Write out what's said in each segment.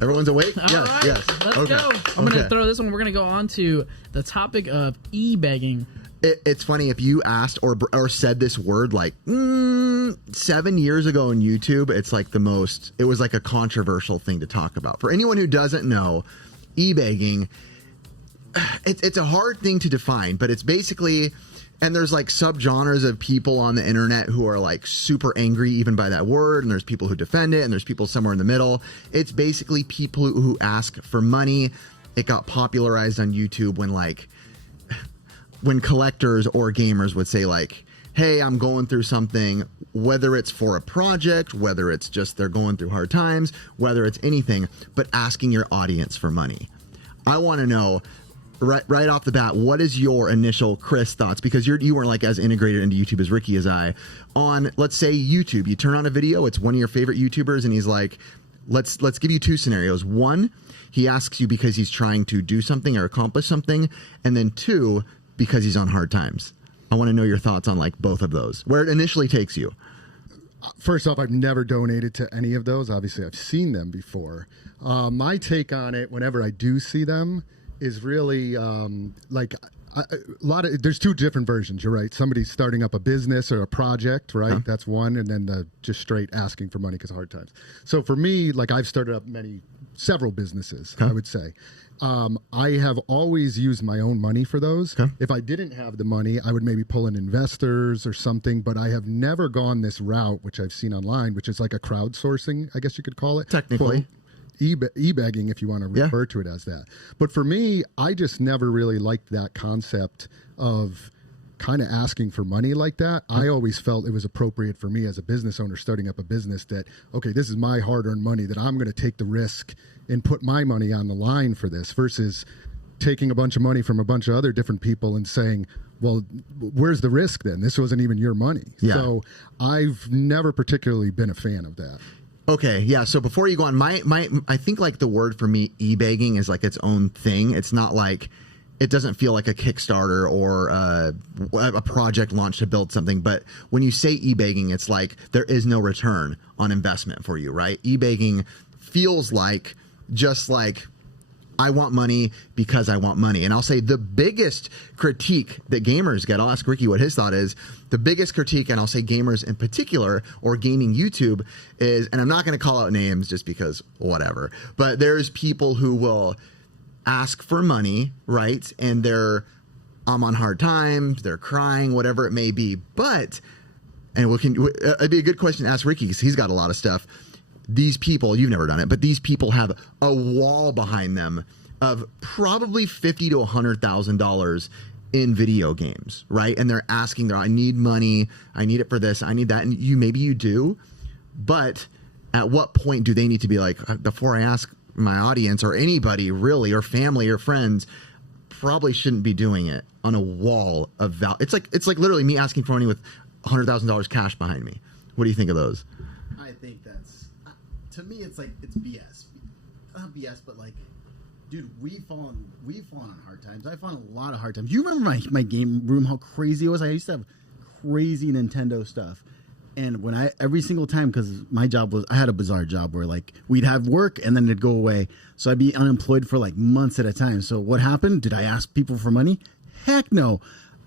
Everyone's awake? All right, yes. Let's Okay. go. I'm going to throw this one. We're going to go on to the topic of e-begging. It's funny, if you asked or said this word like 7 years ago on YouTube, it's like it was like a controversial thing to talk about. For anyone who doesn't know, e-begging, it's a hard thing to define, but it's basically, and there's like subgenres of people on the internet who are like super angry even by that word, and there's people who defend it, and there's people somewhere in the middle. It's basically people who ask for money. It got popularized on YouTube when collectors or gamers would say like, hey, I'm going through something, whether it's for a project, whether it's just they're going through hard times, whether it's anything, but asking your audience for money. I want to know right off the bat, what is your initial, Chris, thoughts? Because you weren't like as integrated into YouTube as Ricky as I. On, let's say, YouTube, you turn on a video, it's one of your favorite YouTubers, and he's like, let's give you two scenarios. One, he asks you because he's trying to do something or accomplish something, and then two, because he's on hard times. I want to know your thoughts on like both of those, where it initially takes you. First off, I've never donated to any of those. Obviously, I've seen them before. My take on it, whenever I do see them, is really there's two different versions. You're right. Somebody's starting up a business or a project, right? Huh? That's one. And then the just straight asking for money because of hard times. So for me, like I've started up several businesses, I would say. I have always used my own money for those. Okay. If I didn't have the money, I would maybe pull in investors or something, but I have never gone this route, which I've seen online, which is like a crowdsourcing, I guess you could call it. Technically. E-begging, if you want to refer to it as that. But for me, I just never really liked that concept of kind of asking for money like that. I always felt it was appropriate for me as a business owner starting up a business that, okay, this is my hard-earned money that I'm going to take the risk and put my money on the line for this versus taking a bunch of money from a bunch of other different people and saying, well, where's the risk then? This wasn't even your money. Yeah. So I've never particularly been a fan of that. Okay, yeah. So before you go on, I think like the word for me, e-begging, is like its own thing. It's not like, it doesn't feel like a Kickstarter or a project launch to build something. But when you say e-begging, it's like there is no return on investment for you, right? E-begging feels like just like, I want money because I want money. And I'll say the biggest critique that gamers get, I'll ask Ricky what his thought is, the biggest critique, and I'll say gamers in particular, or gaming YouTube, is, and I'm not going to call out names just because whatever, but there's people who will ask for money, right? And I'm on hard times, they're crying, whatever it may be. But, and it'd be a good question to ask Ricky because he's got a lot of stuff. These people, you've never done it, but these people have a wall behind them of probably $50,000 to $100,000 in video games, right? And they're asking, I need money, I need it for this, I need that. And maybe you do, but at what point do they need to be like, before I ask my audience or anybody really, or family or friends, probably shouldn't be doing it on a wall of value. It's like literally me asking for money with $100,000 cash behind me. What do you think of those? I think that's, to me, it's BS. Not BS, but like, dude, we've fallen on hard times. I've fallen a lot of hard times. You remember my game room, how crazy it was? I used to have crazy Nintendo stuff. And when every single time, because my job was, I had a bizarre job where like we'd have work and then it'd go away. So I'd be unemployed for like months at a time. So what happened? Did I ask people for money? Heck no.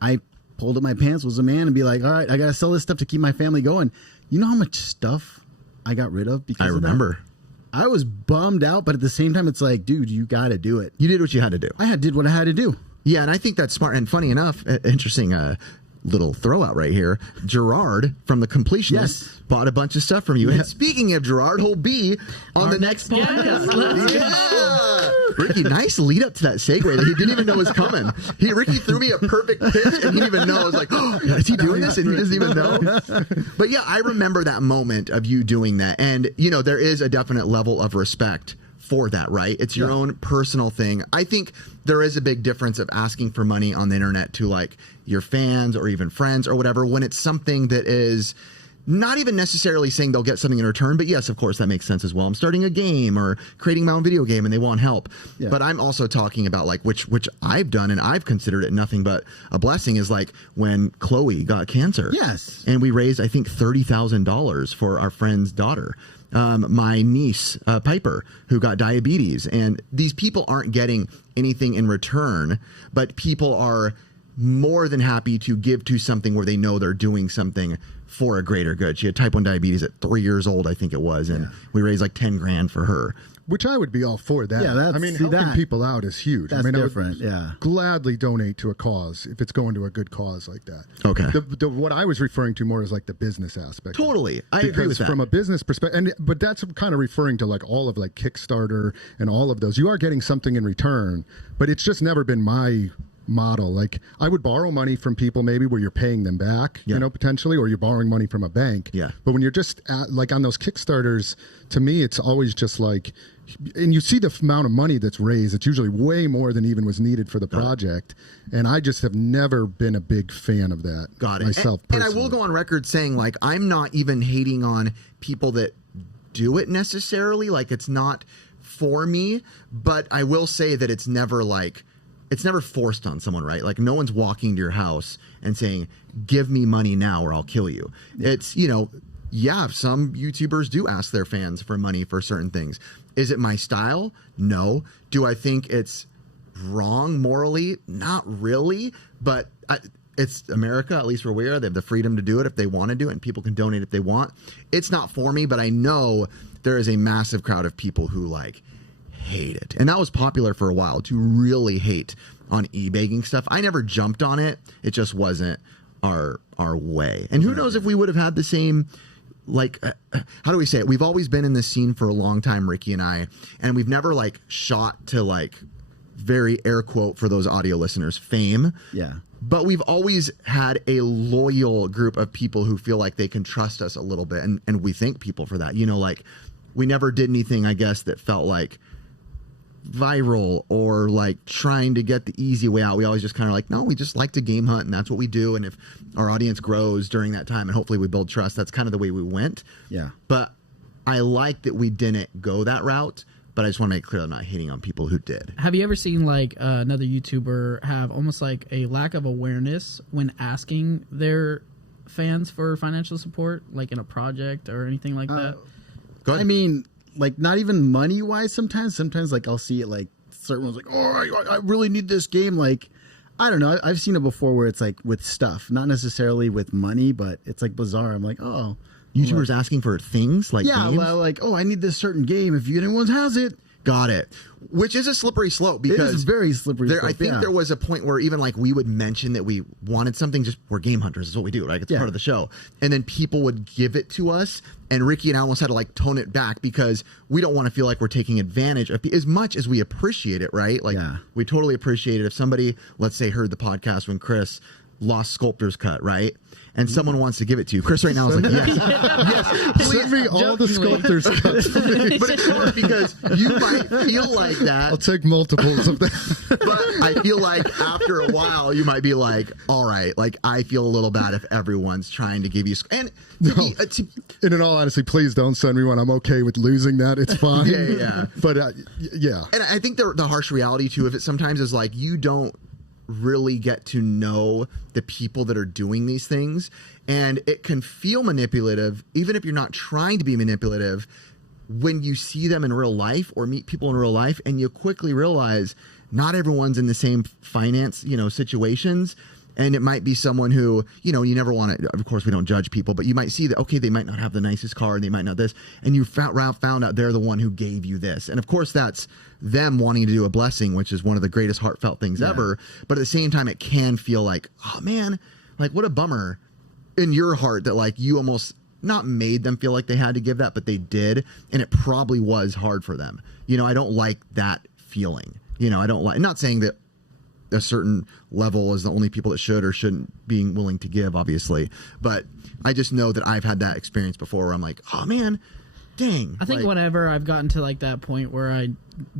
I pulled up my pants, was a man, and be like, all right, I got to sell this stuff to keep my family going. You know how much stuff I got rid of because I remember. I was bummed out, but at the same time, it's like, dude, you got to do it. You did what you had to do. Did what I had to do. Yeah, and I think that's smart. And funny enough, interesting little throwout right here. Gerard from The Completionist bought a bunch of stuff from you. And speaking of Gerard, he'll be on the next podcast. Yeah. Ricky, nice lead up to that segue that he didn't even know was coming. Ricky threw me a perfect pitch and he didn't even know. I was like, oh, is he doing this? And he doesn't even know. But yeah, I remember that moment of you doing that. And, you know, there is a definite level of respect for that, right? It's your own personal thing. I think there is a big difference of asking for money on the internet to like your fans or even friends or whatever, when it's something that is not even necessarily saying they'll get something in return, but yes, of course, that makes sense as well. I'm starting a game or creating my own video game and they want help. Yeah. But I'm also talking about like, which I've done and I've considered it nothing but a blessing, is like when Chloe got cancer. Yes. And we raised, I think, $30,000 for our friend's daughter. my niece, Piper, who got diabetes. And these people aren't getting anything in return, but people are more than happy to give to something where they know they're doing something for a greater good. She had type 1 diabetes at 3 years old, I think it was, and we raised like 10 grand for her. Which I would be all for that. Yeah, I mean, helping people out is huge. That's I mean, different. I would gladly donate to a cause if it's going to a good cause like that. Okay. What I was referring to more is like the business aspect. Totally. I agree with that. From a business perspective, but that's kind of referring to like all of like Kickstarter and all of those. You are getting something in return, but it's just never been my model. Like I would borrow money from people maybe where you're paying them back, you know, potentially, or you're borrowing money from a bank. Yeah. But when you're just like on those Kickstarters, to me, it's always just like, and you see the amount of money that's raised, it's usually way more than even was needed for the project. And I just have never been a big fan of that. Got it. Myself And I personally. will go on record saying, like, I'm not even hating on people that do it necessarily. Like, it's not for me, but I will say that it's never like, it's never forced on someone, right? Like, no one's walking to your house and saying, give me money now or I'll kill you. It's, you know, yeah, some YouTubers do ask their fans for money for certain things. Is it my style? No. Do I think it's wrong morally? Not really. But it's America, at least where we are. They have the freedom to do it if they want to do it, and people can donate if they want. It's not for me, but I know there is a massive crowd of people who like hate it. And that was popular for a while, to really hate on e-begging stuff. I never jumped on it. It just wasn't our way. And who knows if we would have had the same, like, how do we say it? We've always been in this scene for a long time, Ricky and I, and we've never like shot to like, very air quote for those audio listeners, fame. Yeah. But we've always had a loyal group of people who feel like they can trust us a little bit. And we thank people for that. You know, like, we never did anything, I guess, that felt like viral or like trying to get the easy way out. We always just kind of like, no, we just like to game hunt, and that's what we do. And if our audience grows during that time and hopefully we build trust, that's kind of the way we went. Yeah. But I like that we didn't go that route, but I just want to make clear I'm not hating on people who did. Have you ever seen like another YouTuber have almost like a lack of awareness when asking their fans for financial support, like in a project or anything like that? Go ahead. I mean, like, not even money wise. Sometimes like I'll see it like certain ones like, oh, I really need this game. Like, I don't know. I've seen it before where it's like with stuff, not necessarily with money, but it's like bizarre. I'm like, oh, YouTubers asking for things like games? Well, like, oh, I need this certain game. If anyone has it. Got it. Which is a slippery slope, because it is very slippery slope. I think there was a point where even like we would mention that we wanted something, just we're game hunters, is what we do, right? It's part of the show. And then people would give it to us, and Ricky and I almost had to like tone it back because we don't want to feel like we're taking advantage of, as much as we appreciate it, right? Like, we totally appreciate it. If somebody, let's say, heard the podcast when Chris lost Sculptor's Cut, right? And someone wants to give it to you. Chris right now is like, yes, yes, Send me all the Sculptor's Cuts. But it's hard because you might feel like that. I'll take multiples of that. But I feel like after a while, you might be like, all right, like, I feel a little bad if everyone's trying to give you. And and in all honesty, please don't send me one. I'm okay with losing that. It's fine. Yeah. But yeah. And I think the harsh reality too of it sometimes is like, you don't really get to know the people that are doing these things, and it can feel manipulative even if you're not trying to be manipulative when you see them in real life or meet people in real life, and you quickly realize not everyone's in the same finance, you know, situations. And it might be someone who, you know, you never want to, of course we don't judge people, but you might see that, okay, they might not have the nicest car and they might not this, and you found out they're the one who gave you this. And of course that's them wanting to do a blessing, which is one of the greatest heartfelt things ever. But at the same time, it can feel like, oh man, like what a bummer in your heart that like you almost not made them feel like they had to give that, but they did. And it probably was hard for them. You know, I don't like that feeling. You know, I don't like, not saying that a certain level is the only people that should or shouldn't being willing to give, obviously. But I just know that I've had that experience before where I'm like, oh man, dang. I think like, whenever I've gotten to like that point where I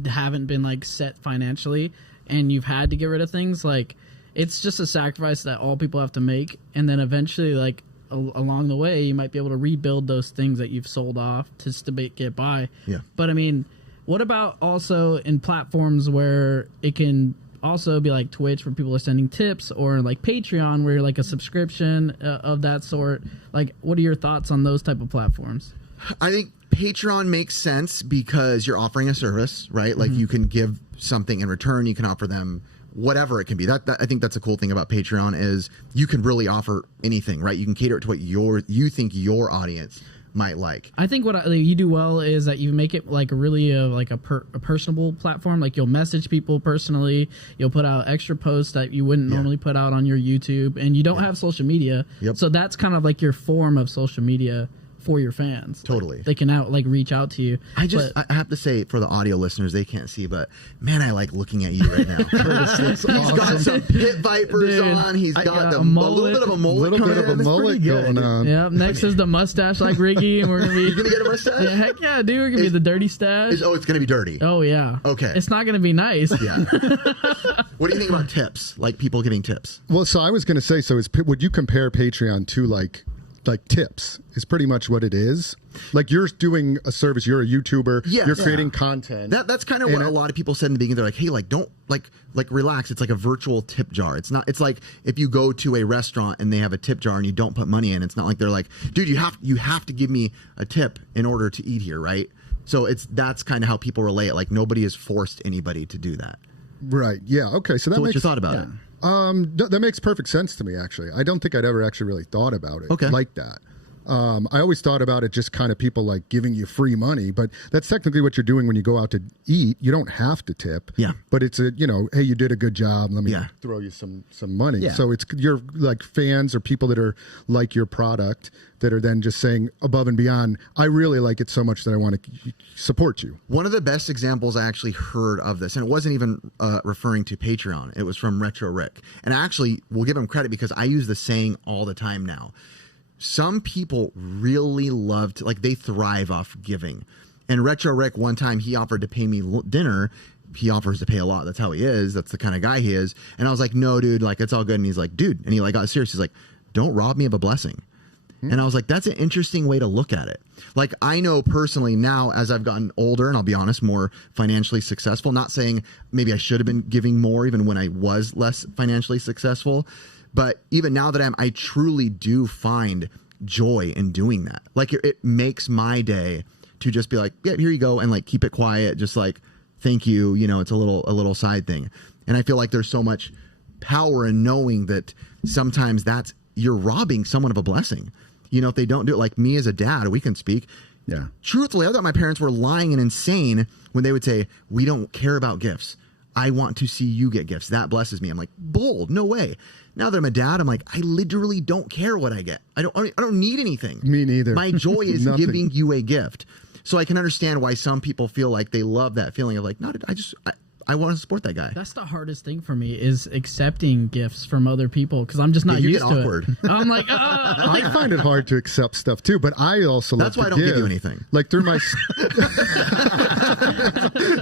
haven't been like set financially and you've had to get rid of things, like it's just a sacrifice that all people have to make. And then eventually, like along the way, you might be able to rebuild those things that you've sold off just to get by. Yeah. But I mean, what about also in platforms where it can also be like Twitch where people are sending tips, or like Patreon where like a subscription of that sort? Like, what are your thoughts on those type of platforms? I think Patreon makes sense because you're offering a service, right? Like you can give something in return. You can offer them whatever it can be. That I think that's a cool thing about Patreon is you can really offer anything, right? You can cater it to what you think your audience might like. I think what you do well is that you make it like really a personable platform. Like you'll message people personally. You'll put out extra posts that you wouldn't normally put out on your YouTube, and you don't have social media. So that's kind of like your form of social media for your fans. Totally. Like, they can reach out to you. I have to say, for the audio listeners, they can't see, but man, I like looking at you right now. He's got some pit vipers on. He's got a little bit of a mullet. Going on. Yeah. Next is the mustache like Ricky, and we're gonna be. You gonna get a mustache? Yeah, heck yeah, dude. We're gonna be the dirty stash. It's gonna be dirty. Oh yeah. Okay. It's not gonna be nice. Yeah. What do you think about tips? Like people giving tips? Well, so I was going to say, would you compare Patreon to like tips is pretty much what it is. Like you're doing a service, you're a YouTuber, you're creating content. That's kind of what a lot of people said in the beginning. They're like, hey, like don't like relax. It's like a virtual tip jar. It's not, it's like if you go to a restaurant and they have a tip jar and you don't put money in, it's not like they're like, dude, you have to give me a tip in order to eat here, right? So that's kind of how people relate it. Like nobody has forced anybody to do that. Right. Yeah. Okay. So what's your thought about it? That makes perfect sense to me, actually. I don't think I'd ever actually really thought about it like that. I always thought about it just kind of people like giving you free money, but that's technically what you're doing when you go out to eat. You don't have to tip. Yeah. But it's hey, you did a good job. Let me throw you some money. Yeah. So it's you're like fans or people that are like your product that are then just saying above and beyond, I really like it so much that I want to support you. One of the best examples I actually heard of this, and it wasn't even referring to Patreon. It was from Retro Rick. And actually, we'll give him credit because I use the saying all the time now. Some people really love to, like, they thrive off giving. And Retro Rick, one time, he offered to pay me dinner. He offers to pay a lot. That's how he is. That's the kind of guy he is. And I was like, no, dude, like, it's all good. And he's like, dude. And he like got serious. He's like, don't rob me of a blessing. And I was like, that's an interesting way to look at it. Like, I know personally now, as I've gotten older, and I'll be honest, more financially successful, not saying maybe I should have been giving more even when I was less financially successful. But even now that I truly do find joy in doing that. Like, it makes my day to just be like, yeah, here you go. And like, keep it quiet. Just like, thank you. You know, it's a little side thing. And I feel like there's so much power in knowing that sometimes you're robbing someone of a blessing. You know, if they don't do it, like me as a dad, we can speak. Yeah. Truthfully, I thought my parents were lying and insane when they would say, we don't care about gifts. I want to see you get gifts. That blesses me. I'm like, bold, no way. Now that I'm a dad, I'm like, I literally don't care what I get. I don't need anything. Me neither. My joy is giving you a gift. So I can understand why some people feel like they love that feeling of like, I want to support that guy. That's the hardest thing for me is accepting gifts from other people because I'm just not used to awkward. it. I'm like, I find it hard to accept stuff too, but I also that's why I don't give you anything. Like through my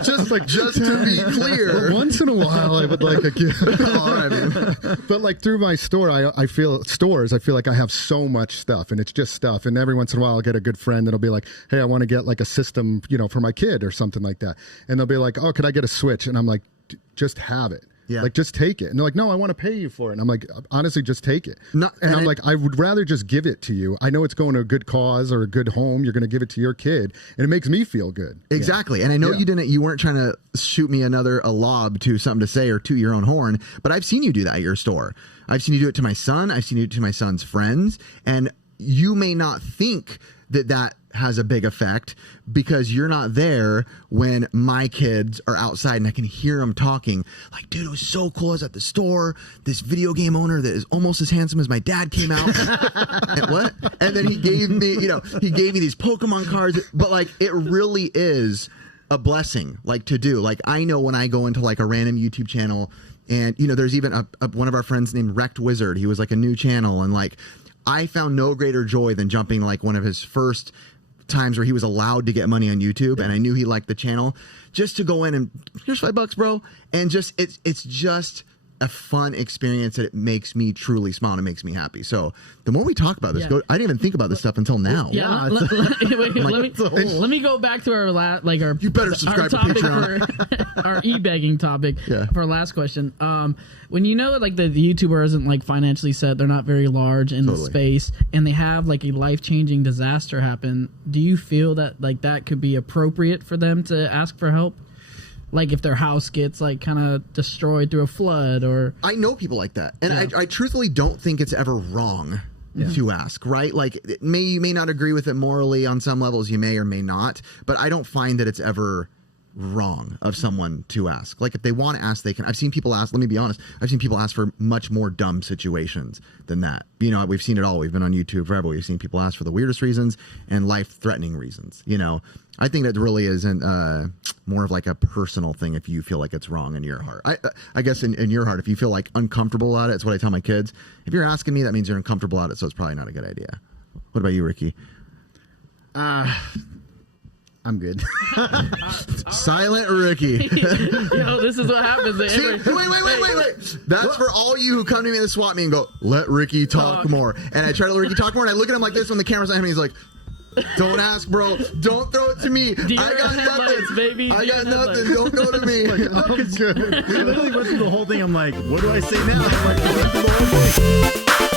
just to be clear, once in a while I would like a gift. All right, man. But like through my store, I feel like I have so much stuff, and it's just stuff. And every once in a while, I'll get a good friend that'll be like, "Hey, I want to get like a system, for my kid or something like that," and they'll be like, "Oh, could I get a Switch?" And I'm like, just have it. Yeah. Like, just take it. And they're like, no, I want to pay you for it. And I'm like, honestly, just take it. And I'm like, I would rather just give it to you. I know it's going to a good cause or a good home. You're going to give it to your kid. And it makes me feel good. Exactly. Yeah. And I know you weren't trying to shoot me a lob to something to say or toot your own horn, but I've seen you do that at your store. I've seen you do it to my son. I've seen you do it to my son's friends. And you may not think that has a big effect because you're not there when my kids are outside and I can hear them talking like, dude, it was so cool. I was at the store. This video game owner that is almost as handsome as my dad came out. And what? And then he gave me these Pokemon cards. But like, it really is a blessing, like, to do. Like, I know when I go into like a random YouTube channel and, there's even one of our friends named Wrecked Wizard. He was like a new channel. And like, I found no greater joy than jumping like one of his first times where he was allowed to get money on YouTube, and I knew he liked the channel, just to go in and here's $5, bro, and just it's just a fun experience that it makes me truly smile and it makes me happy. So the more we talk about this, Yeah. I didn't even think about this stuff until now. Yeah, let me go back to our You better subscribe to Patreon. For our e-begging topic Yeah. for our last question. When you know that like the YouTuber isn't like financially set, they're not very large in the space, and they have like a life-changing disaster happen, do you feel that like that could be appropriate for them to ask for help? Like if their house gets like kind of destroyed through a flood, or I know people like that, and I truthfully don't think it's ever wrong to ask, right? Like you may not agree with it morally on some levels, you may or may not, but I don't find that it's ever wrong of someone to ask. Like if they want to ask, they can. I've seen people ask, let me be honest, I've seen people ask for much more dumb situations than that. You know, we've seen it all. We've been on YouTube forever. We've seen people ask for the weirdest reasons and life-threatening reasons. You know, I think that really isn't more of like a personal thing if you feel like it's wrong in your heart. I guess in your heart, if you feel like uncomfortable at it, it's what I tell my kids. If you're asking me, that means you're uncomfortable at it, so it's probably not a good idea. What about you, Ricky? I'm good. Silent Ricky. Yo, this is what happens. See, wait. That's for all you who come to me in the SWAT meet and go, let Ricky talk more. And I try to let Ricky talk more, and I look at him like this when the camera's on him, and he's like, don't ask, bro. Don't throw it to me. I got nothing. Baby. I got nothing. Don't go to me. We literally went through the whole thing. I'm like, what do I say now? I'm like, what do I say?